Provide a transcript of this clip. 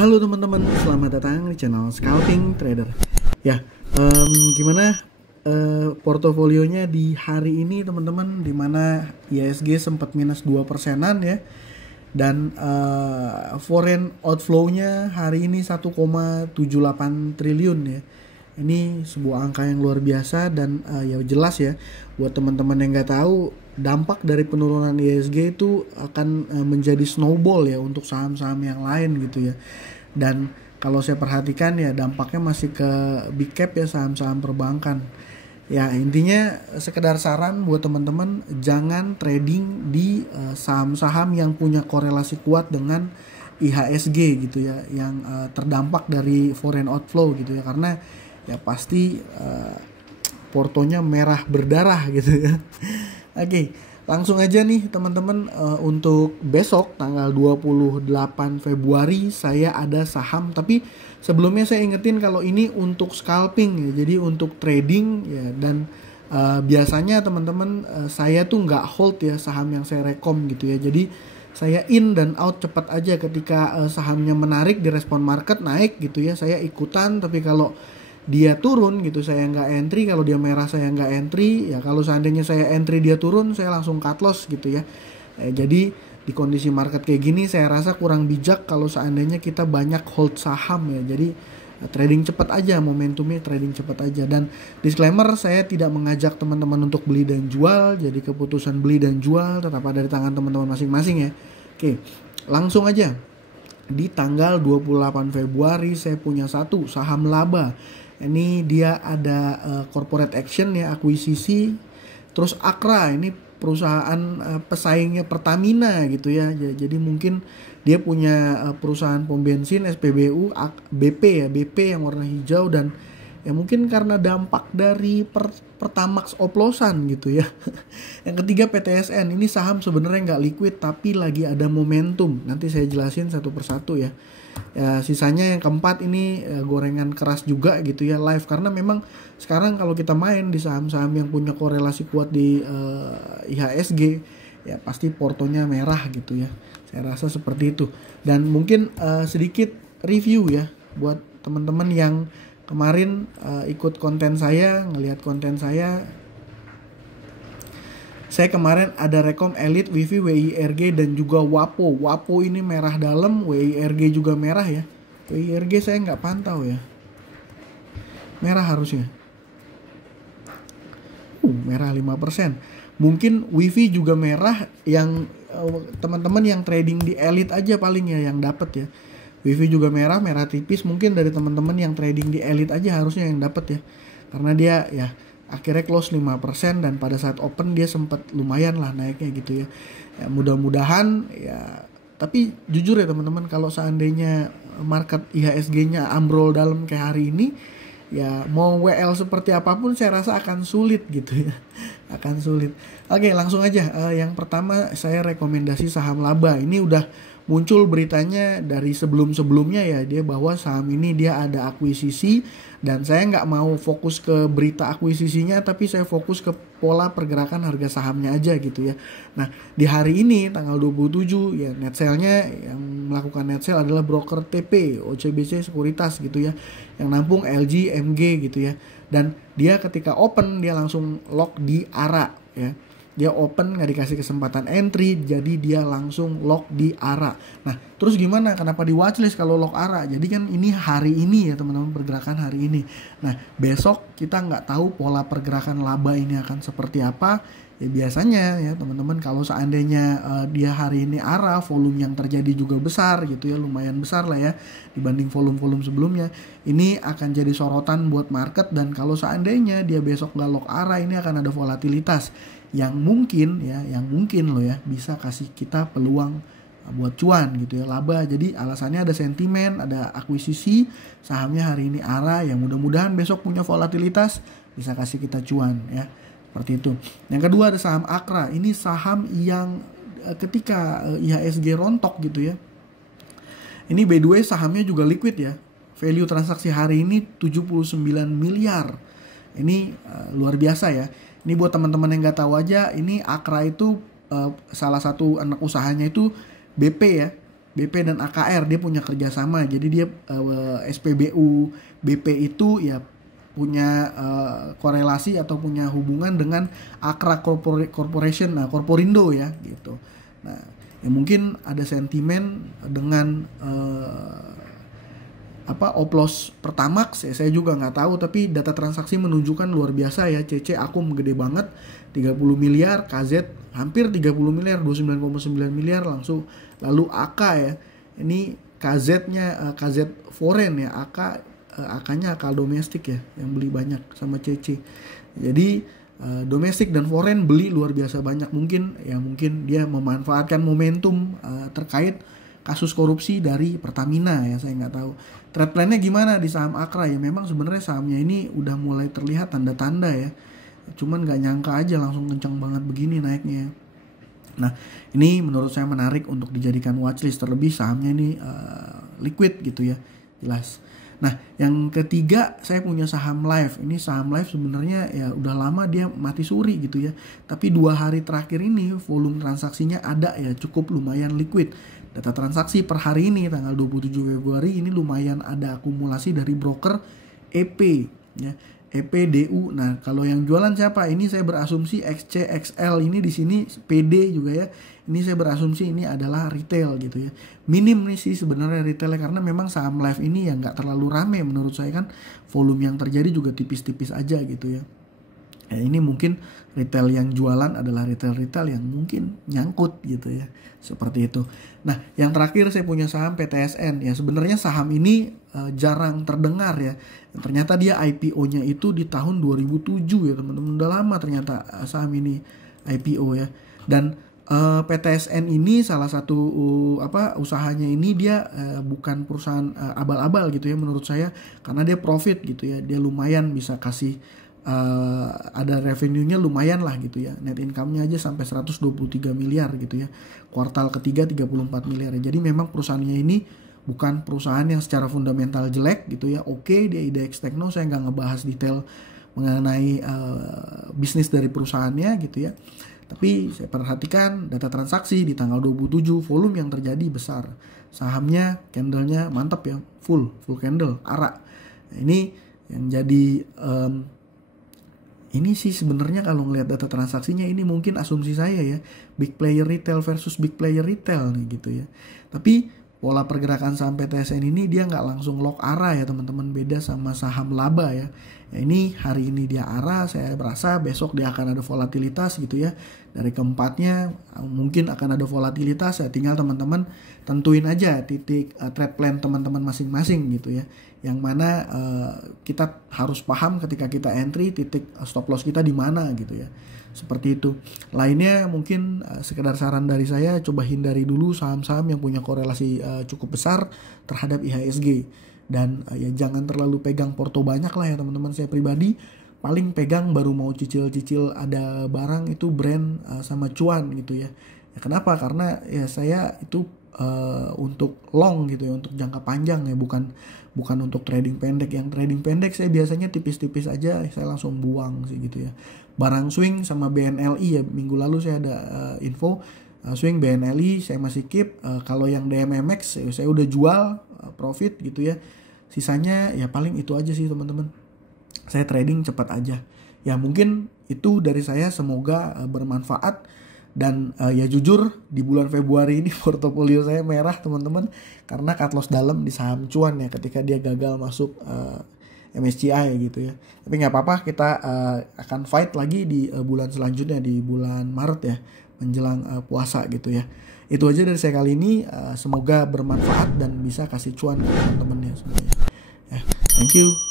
Halo teman-teman, selamat datang di channel Scalping Trader. Ya, gimana portofolionya di hari ini teman-teman? Dimana IHSG sempat minus 2%-an ya. Dan foreign outflow-nya hari ini 1,78 triliun ya. Ini sebuah angka yang luar biasa dan ya jelas ya buat teman-teman yang nggak tahu, dampak dari penurunan IHSG itu akan menjadi snowball ya untuk saham-saham yang lain gitu ya. Dan kalau saya perhatikan ya dampaknya masih ke big cap ya, saham-saham perbankan. Ya intinya sekedar saran buat teman-teman, jangan trading di saham-saham yang punya korelasi kuat dengan IHSG gitu ya, yang terdampak dari foreign outflow gitu ya, karena ya pasti portonya merah berdarah gitu ya. Oke, langsung aja nih teman-teman, untuk besok tanggal 28 Februari saya ada saham, tapi sebelumnya saya ingetin kalau ini untuk scalping ya, jadi untuk trading ya. Dan biasanya teman-teman, saya tuh nggak hold ya saham yang saya rekom gitu ya, jadi saya in dan out cepat aja ketika sahamnya menarik di respon market naik gitu ya, saya ikutan. Tapi kalau dia turun gitu saya nggak entry, kalau dia merah saya nggak entry ya. Kalau seandainya saya entry dia turun, saya langsung cut loss gitu ya. Jadi di kondisi market kayak gini saya rasa kurang bijak kalau seandainya kita banyak hold saham ya. Jadi trading cepat aja, momentumnya trading cepat aja. Dan disclaimer, saya tidak mengajak teman-teman untuk beli dan jual, jadi keputusan beli dan jual tetap ada di tangan teman-teman masing-masing ya. Oke, langsung aja. Di tanggal 28 Februari saya punya satu saham laba. Ini dia ada corporate action ya, akuisisi. Terus Akra, ini perusahaan pesaingnya Pertamina gitu ya. Jadi mungkin dia punya perusahaan pom bensin SPBU, BP ya, BP yang warna hijau. Dan ya mungkin karena dampak dari Pertamax oplosan gitu ya. Yang ketiga PTSN, ini saham sebenarnya nggak liquid tapi lagi ada momentum. Nanti saya jelasin satu persatu ya. Ya, sisanya yang keempat ini gorengan keras juga gitu ya, live. Karena memang sekarang kalau kita main di saham-saham yang punya korelasi kuat di IHSG ya pasti portonya merah gitu ya. Saya rasa seperti itu. Dan mungkin sedikit review ya buat teman-teman yang kemarin ikut konten saya, ngelihat konten saya. Saya kemarin ada rekom Elite, Wifi, WIRG dan juga WAPO. WAPO ini merah dalam, WIRG juga merah ya. WIRG saya nggak pantau ya. Merah harusnya. Merah 5%. Mungkin Wifi juga merah, yang teman-teman yang trading di Elite aja paling ya yang dapat ya. Wifi juga merah, merah tipis. Mungkin dari teman-teman yang trading di Elite aja harusnya yang dapat ya. Karena dia ya akhirnya close 5% dan pada saat open dia sempat lumayan lah naiknya gitu ya. Ya mudah-mudahan ya, tapi jujur ya teman-teman, kalau seandainya market IHSG-nya ambrol dalam kayak hari ini ya, mau WL seperti apapun saya rasa akan sulit gitu ya. Akan sulit. Oke, langsung aja. Yang pertama saya rekomendasi saham laba. Ini udah muncul beritanya dari sebelum-sebelumnya ya, dia bahwa saham ini dia ada akuisisi. Dan saya nggak mau fokus ke berita akuisisinya, tapi saya fokus ke pola pergerakan harga sahamnya aja gitu ya. Nah di hari ini tanggal 27 ya, net sale-nya yang melakukan net sale adalah broker TP, OCBC Sekuritas gitu ya, yang nampung LG, MG gitu ya. Dan dia ketika open dia langsung lock di ARA ya. Dia open nggak dikasih kesempatan entry, jadi dia langsung lock di ARA. Nah terus gimana, kenapa di watchlist kalau lock ARA? Jadi kan ini hari ini ya teman-teman, pergerakan hari ini. Nah besok kita nggak tahu pola pergerakan laba ini akan seperti apa. Ya biasanya ya teman-teman, kalau seandainya dia hari ini ARA, volume yang terjadi juga besar gitu ya, lumayan besar lah ya dibanding volume-volume sebelumnya. Ini akan jadi sorotan buat market. Dan kalau seandainya dia besok nggak lock ARA, ini akan ada volatilitas yang mungkin ya, yang mungkin loh ya bisa kasih kita peluang buat cuan gitu ya, laba. Jadi alasannya ada sentimen, ada akuisisi, sahamnya hari ini ARA, yang mudah-mudahan besok punya volatilitas bisa kasih kita cuan ya. Seperti itu. Yang kedua ada saham Akra. Ini saham yang ketika IHSG rontok gitu ya. Ini by the way sahamnya juga liquid ya. Value transaksi hari ini 79 miliar. Ini luar biasa ya. Ini buat teman-teman yang nggak tahu aja, ini Akra itu salah satu anak usahanya itu BP ya. BP dan AKR dia punya kerjasama. Jadi dia SPBU BP itu ya punya korelasi atau punya hubungan dengan Akra Corporation, nah Corporindo ya gitu. Nah, ya mungkin ada sentimen dengan oplos Pertamax ya, saya juga nggak tahu, tapi data transaksi menunjukkan luar biasa ya. CC Akum gede banget 30 miliar, KZ hampir 30 miliar, 29,9 miliar langsung. Lalu AK ya, ini KZ-nya KZ foreign ya, AK-nya AK domestik ya yang beli banyak sama CC. Jadi domestik dan foreign beli luar biasa banyak. Mungkin dia memanfaatkan momentum terkait kasus korupsi dari Pertamina ya, saya nggak tahu. Trade plan-nya gimana di saham Akra ya, memang sebenarnya sahamnya ini udah mulai terlihat tanda-tanda ya, cuman nggak nyangka aja langsung kencang banget begini naiknya. Nah, ini menurut saya menarik untuk dijadikan watchlist, terlebih sahamnya ini liquid gitu ya, jelas. Nah, yang ketiga saya punya saham Live. Ini saham Live sebenarnya ya udah lama dia mati suri gitu ya. Tapi 2 hari terakhir ini volume transaksinya ada ya, cukup lumayan liquid. Data transaksi per hari ini tanggal 27 Februari ini lumayan ada akumulasi dari broker EP ya. EPDU. Nah, kalau yang jualan siapa? Ini saya berasumsi XCXL ini di sini PD juga ya. Ini saya berasumsi ini adalah retail gitu ya. Minim nih sih sebenarnya retailnya, karena memang saham Live ini ya nggak terlalu rame menurut saya kan. Volume yang terjadi juga tipis-tipis aja gitu ya. Ya, ini mungkin retail yang jualan adalah retail yang mungkin nyangkut gitu ya. Seperti itu. Nah, yang terakhir saya punya saham PTSN. Ya sebenarnya saham ini jarang terdengar ya. Ternyata dia IPO-nya itu di tahun 2007 ya teman-teman. Udah lama ternyata saham ini IPO ya. Dan PTSN ini salah satu usahanya ini dia bukan perusahaan abal-abal gitu ya menurut saya, karena dia profit gitu ya. Dia lumayan bisa kasih ada revenue-nya lumayan lah gitu ya. Net income-nya aja sampai 123 miliar gitu ya. Kuartal ketiga 34 miliar ya. Jadi memang perusahaannya ini bukan perusahaan yang secara fundamental jelek gitu ya. Oke, dia IDX Tekno, saya nggak ngebahas detail mengenai bisnis dari perusahaannya gitu ya. Tapi saya perhatikan data transaksi di tanggal 27, volume yang terjadi besar. Sahamnya, candle-nya mantap ya, full candle, ARA. Nah, ini yang jadi ini sih sebenarnya kalau ngelihat data transaksinya ini mungkin asumsi saya ya, big player retail versus big player retail nih gitu ya. Tapi pola pergerakan saham PTSN ini dia nggak langsung lock ARA ya teman-teman, beda sama saham laba ya. Ya ini hari ini dia ARA, saya berasa besok dia akan ada volatilitas gitu ya. Dari keempatnya mungkin akan ada volatilitas ya, tinggal teman-teman tentuin aja titik trade plan teman-teman masing-masing gitu ya. Yang mana kita harus paham ketika kita entry titik stop loss kita di mana gitu ya. Seperti itu. Lainnya mungkin sekedar saran dari saya, coba hindari dulu saham-saham yang punya korelasi cukup besar terhadap IHSG. Dan ya jangan terlalu pegang porto banyak lah ya teman-teman. Saya pribadi paling pegang baru mau cicil-cicil ada barang itu brand sama cuan gitu ya. Ya kenapa? Karena ya saya itu untuk long gitu ya, untuk jangka panjang ya, bukan untuk trading pendek. Yang trading pendek saya biasanya tipis-tipis aja, saya langsung buang sih gitu ya. Barang swing sama BNLI ya, minggu lalu saya ada info swing BNLI saya masih keep. Kalau yang DMMX saya udah jual profit gitu ya. Sisanya ya paling itu aja sih teman-teman. Saya trading cepat aja. Ya mungkin itu dari saya, semoga bermanfaat. Dan ya jujur di bulan Februari ini portofolio saya merah teman-teman, karena cut loss dalam di saham cuan ya ketika dia gagal masuk MSCI gitu ya. Tapi nggak apa-apa, kita akan fight lagi di bulan selanjutnya, di bulan Maret ya, menjelang puasa gitu ya. Itu aja dari saya kali ini, semoga bermanfaat dan bisa kasih cuan ke teman-teman ya semuanya. Ya, thank you.